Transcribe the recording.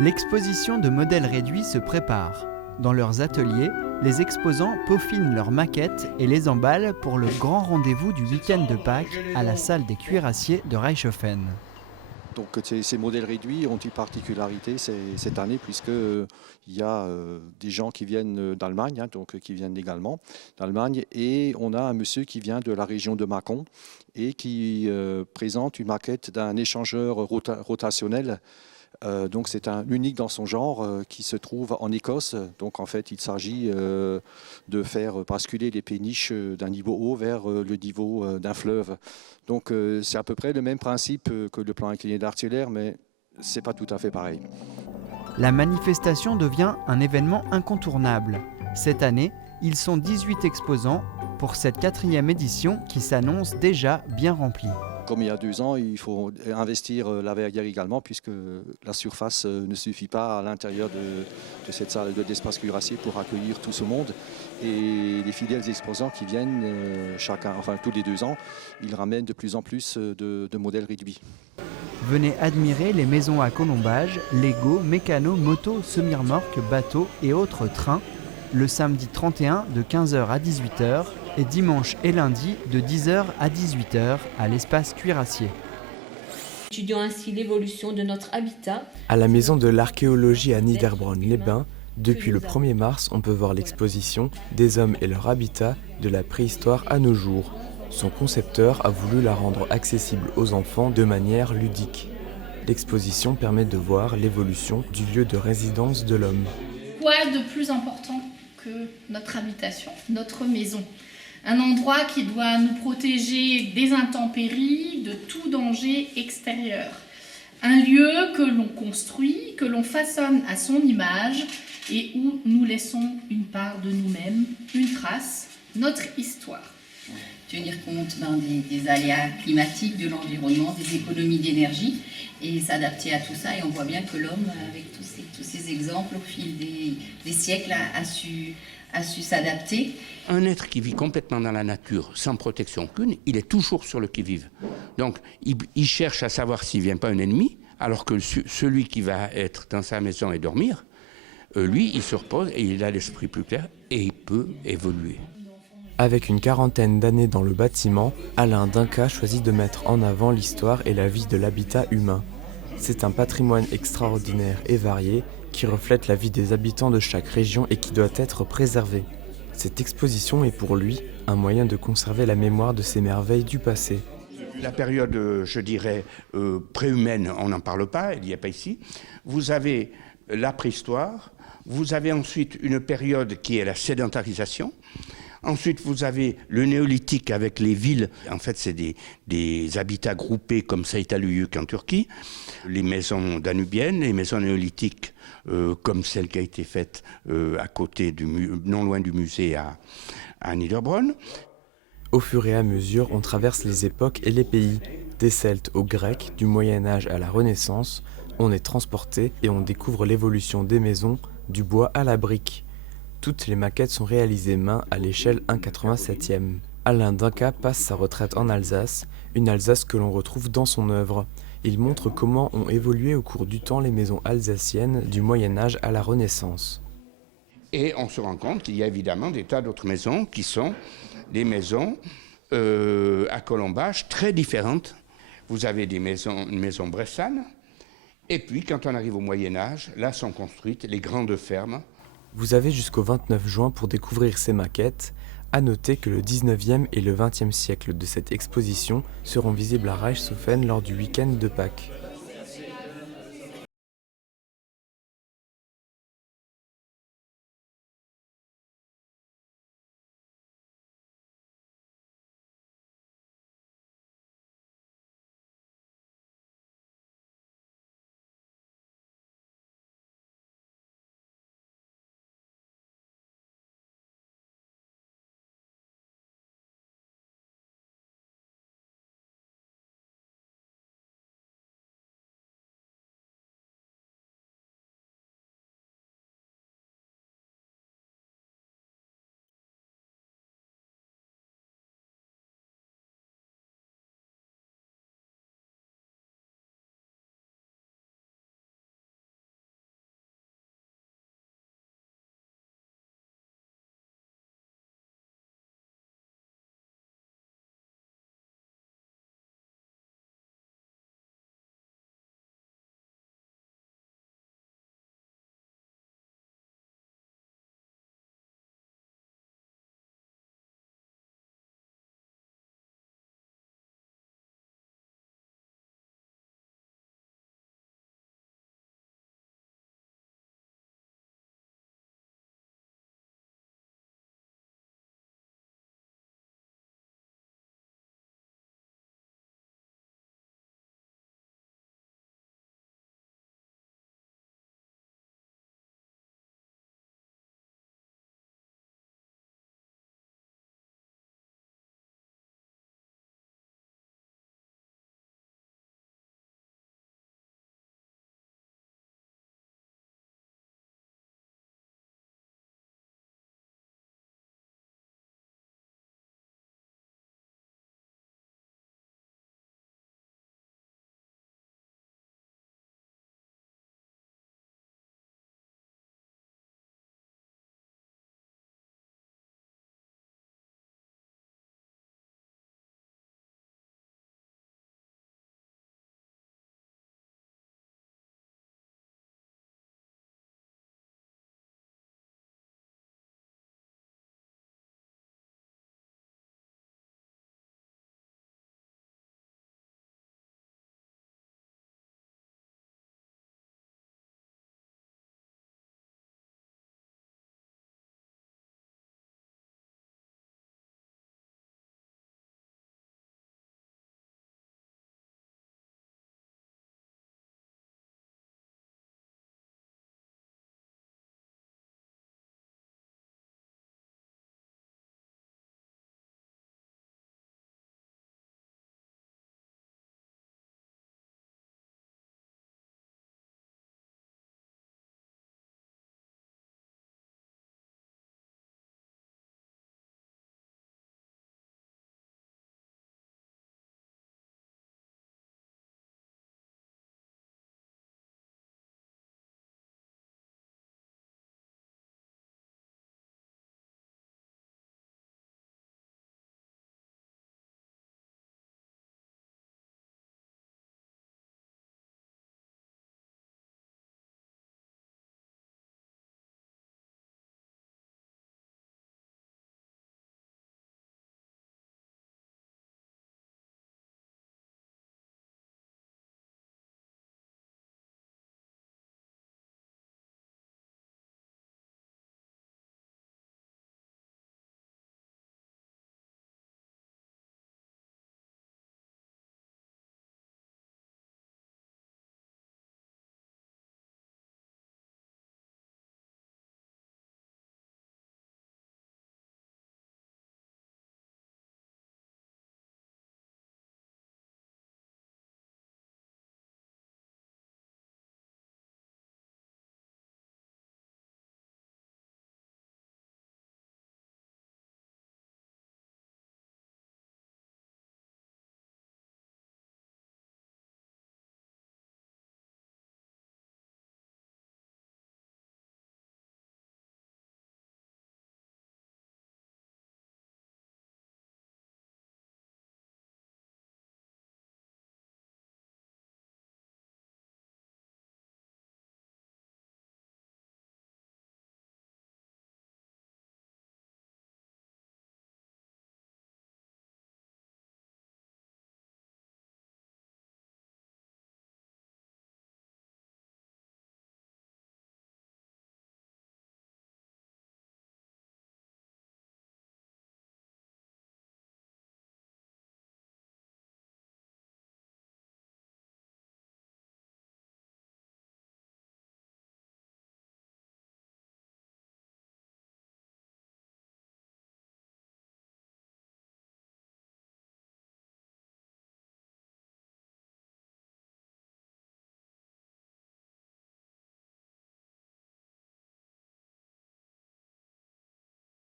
L'exposition de modèles réduits se prépare. Dans leurs ateliers, les exposants peaufinent leurs maquettes et les emballent pour le grand rendez-vous du week-end de Pâques à la salle des cuirassiers de Reichshofen. Donc ces modèles réduits ont une particularité cette année puisqu'il y a des gens qui viennent d'Allemagne, donc qui viennent légalement d'Allemagne, et on a un monsieur qui vient de la région de Mâcon et qui présente une maquette d'un échangeur rotationnel. Donc c'est un unique dans son genre qui se trouve en Écosse. Donc en fait il s'agit de faire basculer les péniches d'un niveau haut vers le niveau d'un fleuve. Donc c'est à peu près le même principe que le plan incliné d'Artillerie, mais c'est pas tout à fait pareil. La manifestation devient un événement incontournable. Cette année, ils sont 18 exposants pour cette 4e édition qui s'annonce déjà bien remplie. Comme il y a 2 ans, il faut investir la verrière également puisque la surface ne suffit pas à l'intérieur de cette salle d'espace cuirassier pour accueillir tout ce monde. Et les fidèles exposants qui viennent tous les 2 ans, ils ramènent de plus en plus de modèles réduits. Venez admirer les maisons à colombage, Lego, mécano, moto, semi-remorques, bateaux et autres trains le samedi 31 de 15h à 18h et dimanche et lundi de 10h à 18h à l'espace cuirassier. Étudions ainsi l'évolution de notre habitat. À la maison de l'archéologie à Niederbronn-les-Bains, depuis le 1er mars, on peut voir l'exposition Des hommes et leur habitat de la préhistoire à nos jours. Son concepteur a voulu la rendre accessible aux enfants de manière ludique. L'exposition permet de voir l'évolution du lieu de résidence de l'homme. Quoi de plus important que notre habitation, notre maison ? Un endroit qui doit nous protéger des intempéries, de tout danger extérieur. Un lieu que l'on construit, que l'on façonne à son image et où nous laissons une part de nous-mêmes, une trace, notre histoire. Tenir compte des aléas climatiques, de l'environnement, des économies d'énergie et s'adapter à tout ça. Et on voit bien que l'homme, avec tous ces exemples, au fil des siècles, a su s'adapter. Un être qui vit complètement dans la nature, sans protection aucune, il est toujours sur le qui-vive. Donc, il cherche à savoir s'il ne vient pas un ennemi, alors que celui qui va être dans sa maison et dormir, lui, il se repose et il a l'esprit plus clair et il peut évoluer. Avec une 40aine d'années dans le bâtiment, Alain Dinca choisit de mettre en avant l'histoire et la vie de l'habitat humain. C'est un patrimoine extraordinaire et varié qui reflète la vie des habitants de chaque région et qui doit être préservé. Cette exposition est pour lui un moyen de conserver la mémoire de ces merveilles du passé. La période, je dirais, préhumaine, on n'en parle pas, il n'y a pas ici. Vous avez la préhistoire, vous avez ensuite une période qui est la sédentarisation. Ensuite, vous avez le néolithique avec les villes. En fait, c'est des habitats groupés comme Seytaluyuk en Turquie. Les maisons danubiennes, les maisons néolithiques comme celle qui a été faite à côté, non loin du musée à Niederbronn. Au fur et à mesure, on traverse les époques et les pays. Des Celtes aux Grecs, du Moyen-Âge à la Renaissance, on est transporté et on découvre l'évolution des maisons, du bois à la brique. Toutes les maquettes sont réalisées main à l'échelle 1/87e. Alain Dinca passe sa retraite en Alsace, une Alsace que l'on retrouve dans son œuvre. Il montre comment ont évolué au cours du temps les maisons alsaciennes du Moyen-Âge à la Renaissance. Et on se rend compte qu'il y a évidemment des tas d'autres maisons qui sont des maisons à colombage très différentes. Vous avez une maison bressane, et puis quand on arrive au Moyen-Âge, là sont construites les grandes fermes. Vous avez jusqu'au 29 juin pour découvrir ces maquettes. À noter que le 19e et le 20e siècle de cette exposition seront visibles à Reichshofen lors du week-end de Pâques.